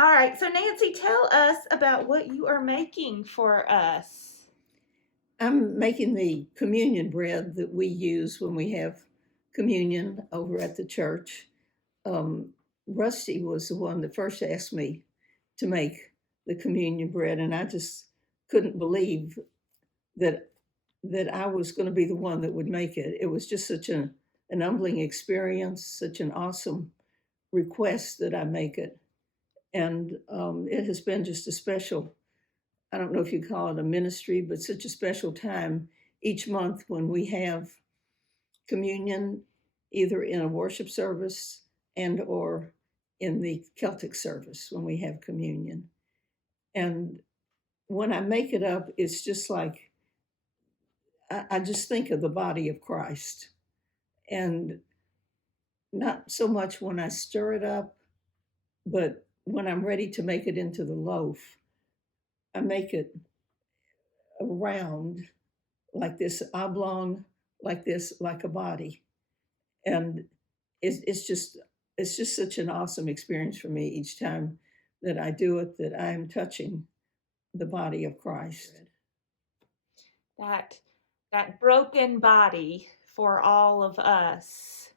All right, so Nancy, tell us about what you are making for us. I'm making the communion bread that we use when we have communion over at the church. Rusty was the one that first asked me to make the communion bread, and I just couldn't believe that I was going to be the one that would make it. It was just such an humbling experience, such an awesome request that I make it, and it has been just a special. I don't know if you call it a ministry, but such a special time each month when we have communion, either in a worship service and or in the Celtic service when we have communion. And when I make it up, it's just like I just think of the body of Christ, and not so much when I stir it up, but when I'm ready to make it into the loaf, I make it round like this, oblong like this, like a body, and it's just such an awesome experience for me each time that I do it, that I am touching the body of Christ. That broken body for all of us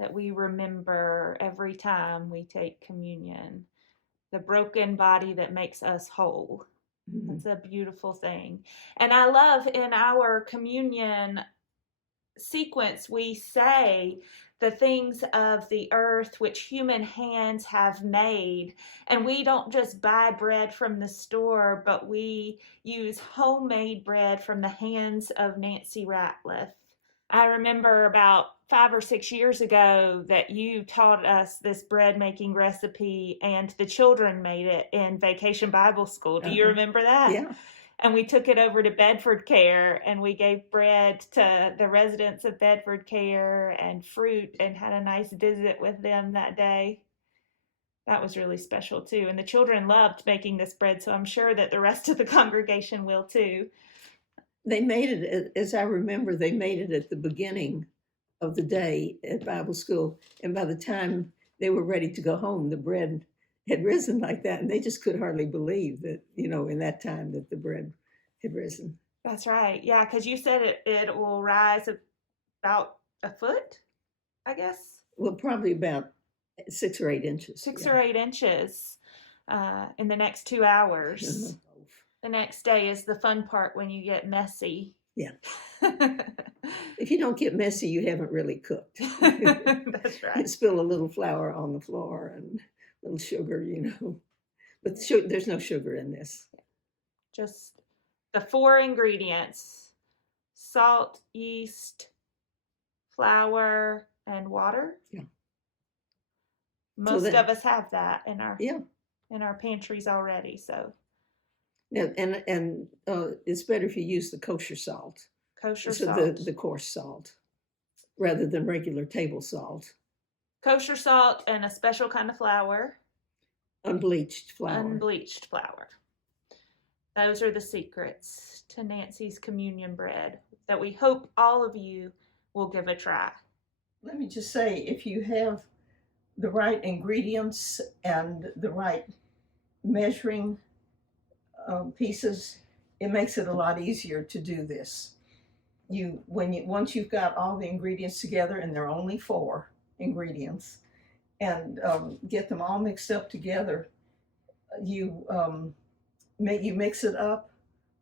that we remember every time we take communion. The broken body that makes us whole. Mm-hmm. That's a beautiful thing. And I love in our communion sequence, we say the things of the earth which human hands have made. And we don't just buy bread from the store, but we use homemade bread from the hands of Nancy Ratliff. I remember about 5 or 6 years ago that you taught us this bread making recipe, and the children made it in Vacation Bible School. Do you remember that? Yeah. And we took it over to Bedford Care, and we gave bread to the residents of Bedford Care and fruit, and had a nice visit with them that day. That was really special too. And the children loved making this bread, so I'm sure that the rest of the congregation will too. They made it, as I remember, they made it at the beginning of the day at Bible school. And by the time they were ready to go home, the bread had risen like that. And they just could hardly believe that, in that time that the bread had risen. That's right. Yeah, because you said it will rise about a foot, I guess. Well, probably about 6 or 8 inches. 6 or 8 inches in the next 2 hours. The next day is the fun part when you get messy. Yeah. If you don't get messy, you haven't really cooked. That's right. You spill a little flour on the floor and a little sugar, But there's no sugar in this. Just the 4 ingredients: salt, yeast, flour, and water. Yeah. Most of us have that in our pantries already, so. Yeah, and it's better if you use the kosher salt. Kosher salt. The coarse salt, rather than regular table salt. Kosher salt and a special kind of flour. Unbleached flour. Unbleached flour. Those are the secrets to Nancy's communion bread that we hope all of you will give a try. Let me just say, if you have the right ingredients and the right measuring pieces, it makes it a lot easier to do this. Once you've got all the ingredients together, and there are only 4 ingredients, and get them all mixed up together, you mix it up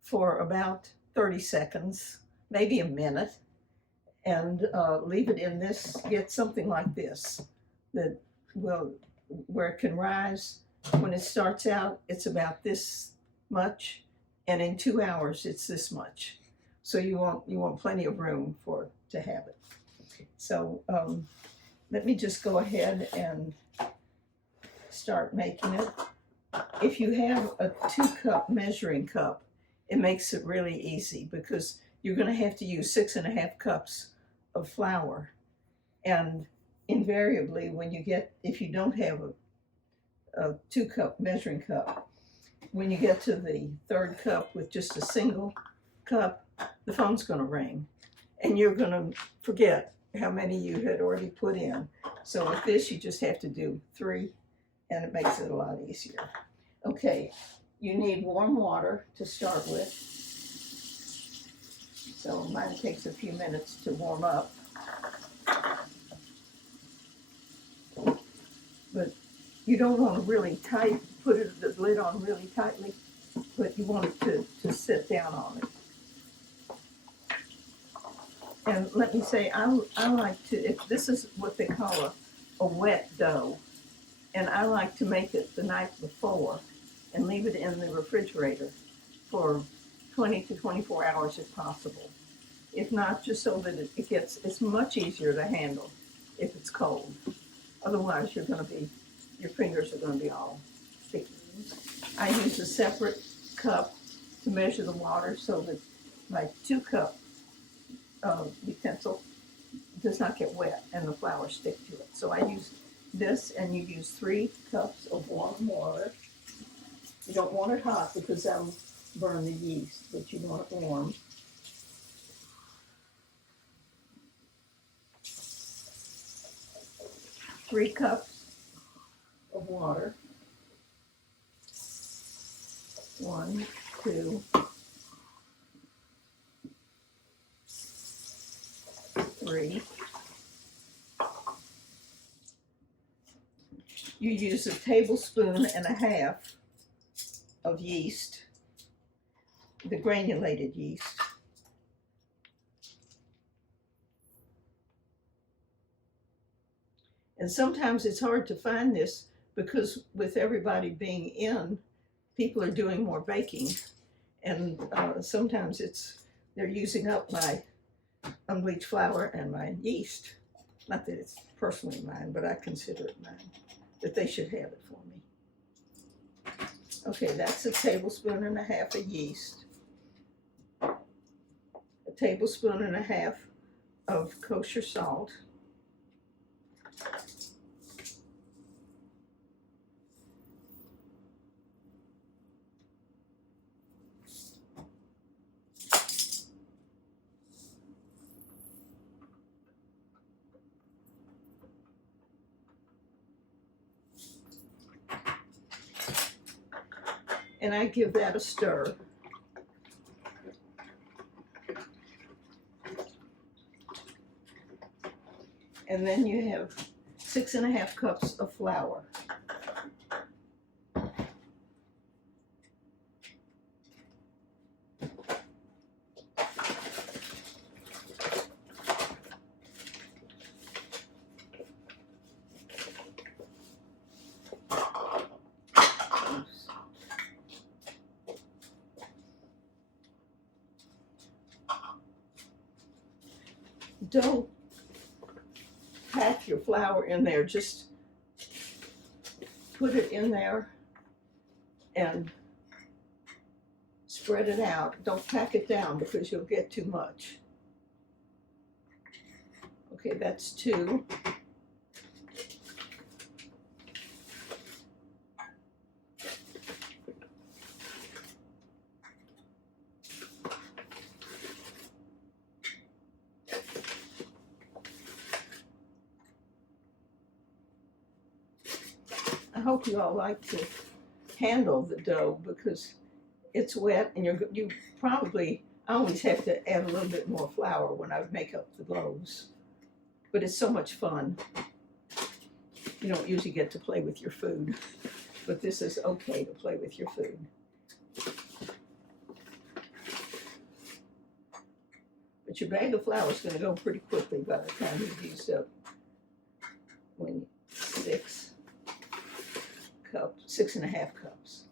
for about 30 seconds, maybe a minute, and leave it in this. Get something like this where it can rise. When it starts out, it's about this much, and in 2 hours it's this much. So you want plenty of room to have it. So let me just go ahead and start making it. If you have a 2-cup measuring cup, it makes it really easy, because you're going to have to use 6.5 cups of flour. And invariably, if you don't have a 2-cup measuring cup, when you get to the 3rd cup with just a single cup, the phone's going to ring, and you're going to forget how many you had already put in. So with this, you just have to do 3 and it makes it a lot easier. Okay, you need warm water to start with. So mine takes a few minutes to warm up. But you don't want to really tight, put the lid on really tightly, but you want it to sit down on it. And let me say, I like to, if this is what they call a wet dough, and I like to make it the night before and leave it in the refrigerator for 20 to 24 hours if possible. If not, just so that it's much easier to handle if it's cold. Otherwise, your fingers are gonna be all sticky. I use a separate cup to measure the water so that my 2-cup utensil does not get wet and the flour stick to it. So I use this, and you use 3 cups of warm water. You don't want it hot because that'll burn the yeast, but you want it warm. 3 cups of water. 1, 2, 3. You use 1.5 tablespoons of yeast, the granulated yeast. And sometimes it's hard to find this because with everybody being in, people are doing more baking, and sometimes they're using up my unbleached flour and my yeast. Not that it's personally mine, but I consider it mine, that they should have it for me. Okay, that's 1.5 tablespoons of yeast, 1.5 tablespoons of kosher salt, and I give that a stir. And then you have 6.5 cups of flour. Don't pack your flour in there, just put it in there and spread it out. Don't pack it down because you'll get too much. Okay, that's 2. I hope you all like to handle the dough because it's wet, and you probably, I always have to add a little bit more flour when I make up the loaves, but it's so much fun. You don't usually get to play with your food, but this is okay to play with your food. But your bag of flour is going to go pretty quickly by the time you've used up 6.5 cups.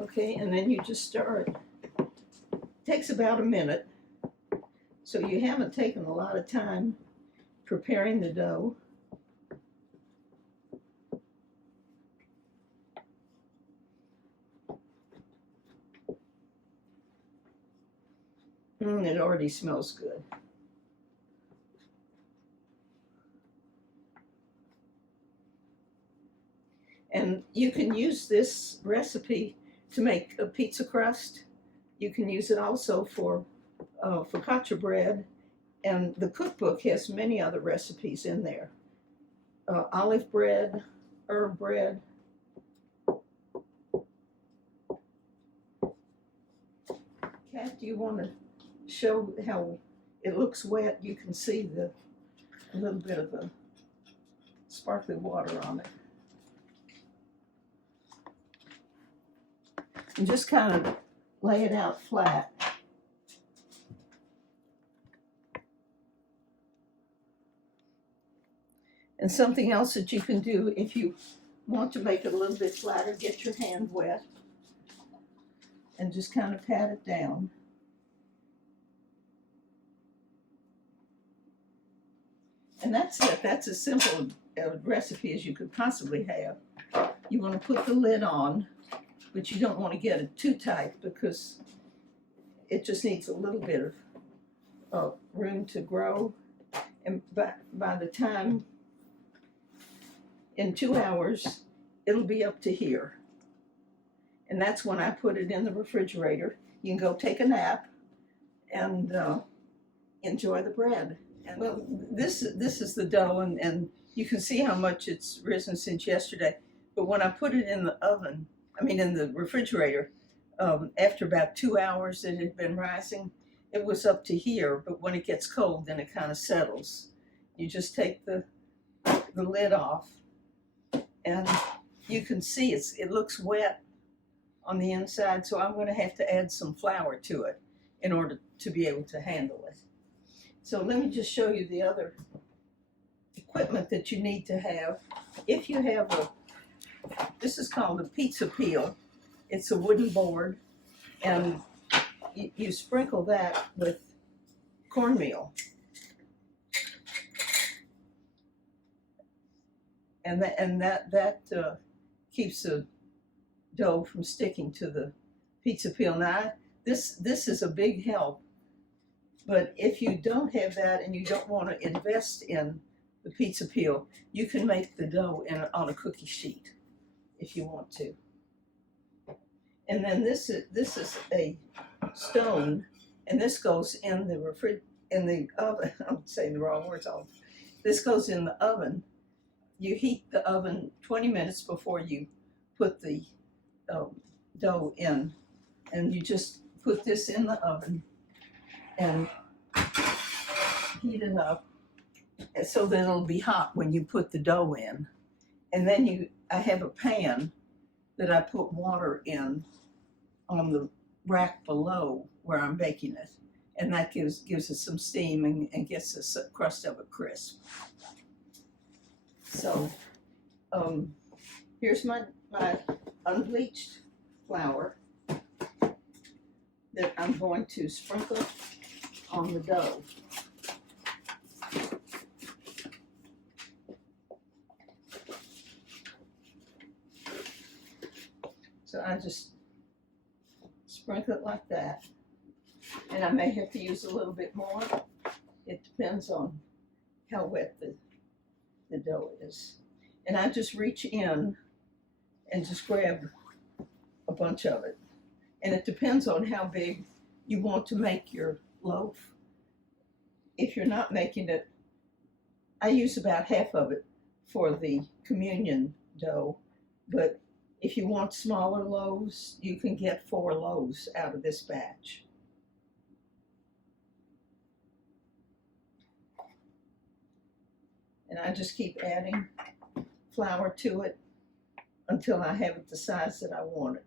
Okay, and then you just stir it. It takes about a minute, so you haven't taken a lot of time preparing the dough. It already smells good. And you can use this recipe to make a pizza crust. You can use it also for focaccia bread. And the cookbook has many other recipes in there. Olive bread, herb bread. Kat, do you want to show how it looks wet? You can see a little bit of the sparkly water on it. And just kind of lay it out flat. And something else that you can do if you want to make it a little bit flatter, get your hand wet and just kind of pat it down. And that's it. That's as simple a recipe as you could possibly have. You want to put the lid on, but you don't want to get it too tight because it just needs a little bit of room to grow. And by the time, in 2 hours, it'll be up to here. And that's when I put it in the refrigerator. You can go take a nap and enjoy the bread. And well, this is the dough, and you can see how much it's risen since yesterday. But when I put it in the oven, in the refrigerator, after about 2 hours that it had been rising, it was up to here. But when it gets cold, then it kind of settles. You just take the lid off, and you can see it looks wet on the inside. So I'm going to have to add some flour to it in order to be able to handle it. So let me just show you the other equipment that you need to have. If you have this is called a pizza peel. It's a wooden board, and you sprinkle that with cornmeal. And that keeps the dough from sticking to the pizza peel. Now, this is a big help. But if you don't have that and you don't want to invest in the pizza peel, you can make the dough on a cookie sheet if you want to. And then this is a stone, and this goes in the oven. I'm saying the wrong words. This goes in the oven. You heat the oven 20 minutes before you put the dough in, and you just put this in the oven and heat it up so that it'll be hot when you put the dough in. And then I have a pan that I put water in on the rack below where I'm baking it, and that gives it some steam and gets the crust of it crisp. So here's my unbleached flour that I'm going to sprinkle on the dough. So I just sprinkle it like that. And I may have to use a little bit more. It depends on how wet the dough is. And I just reach in and just grab a bunch of it. And it depends on how big you want to make your loaf. If you're not making it, I use about half of it for the communion dough, but if you want smaller loaves, you can get 4 loaves out of this batch. And I just keep adding flour to it until I have it the size that I want it.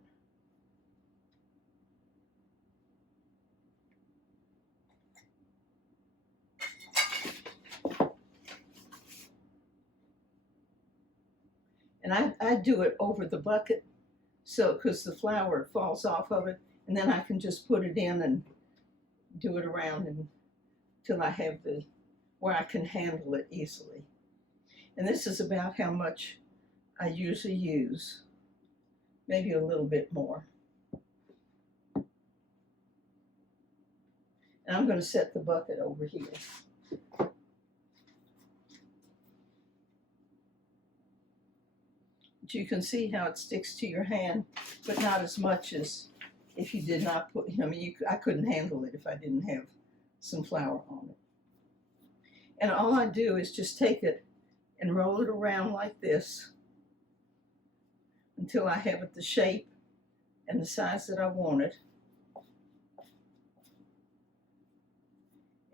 And I do it over the bucket, so because the flour falls off of it, and then I can just put it in and do it around until I have where I can handle it easily. And this is about how much I usually use, maybe a little bit more. And I'm going to set the bucket over here. But you can see how it sticks to your hand, but not as much as if you did not put, I mean, I couldn't handle it if I didn't have some flour on it. And all I do is just take it and roll it around like this until I have it the shape and the size that I want it.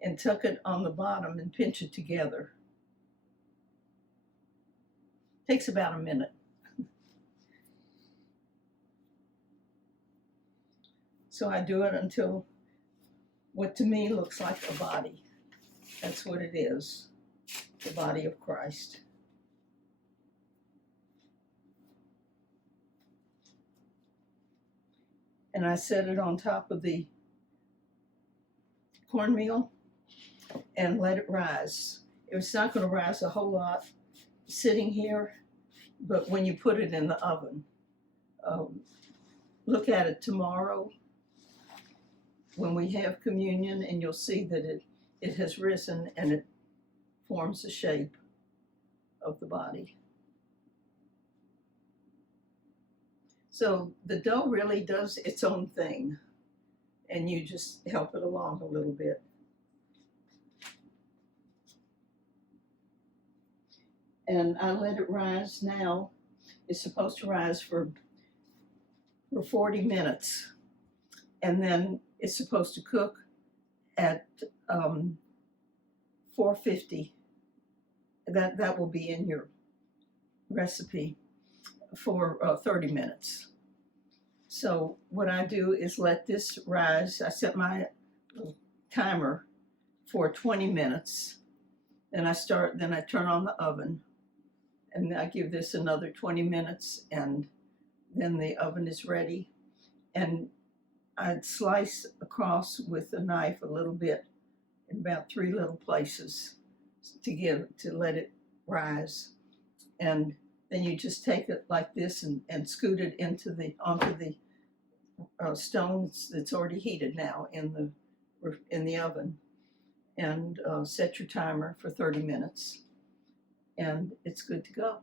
And tuck it on the bottom and pinch it together. Takes about a minute. So I do it until what to me looks like a body. That's what it is, the body of Christ. And I set it on top of the cornmeal and let it rise. It's not going to rise a whole lot sitting here, but when you put it in the oven, look at it tomorrow when we have communion, and you'll see that it has risen and it forms the shape of the body. So the dough really does its own thing, and you just help it along a little bit. And I let it rise now. It's supposed to rise for 40 minutes. And then it's supposed to cook at 450. That will be in your recipe for 30 minutes. So what I do is let this rise. I set my timer for 20 minutes. Then I turn on the oven, and I give this another 20 minutes, and then the oven is ready. And I'd slice across with a knife a little bit in about 3 little places to let it rise. And then you just take it like this and scoot it onto the stone that's already heated now in the oven, and set your timer for 30 minutes, and it's good to go.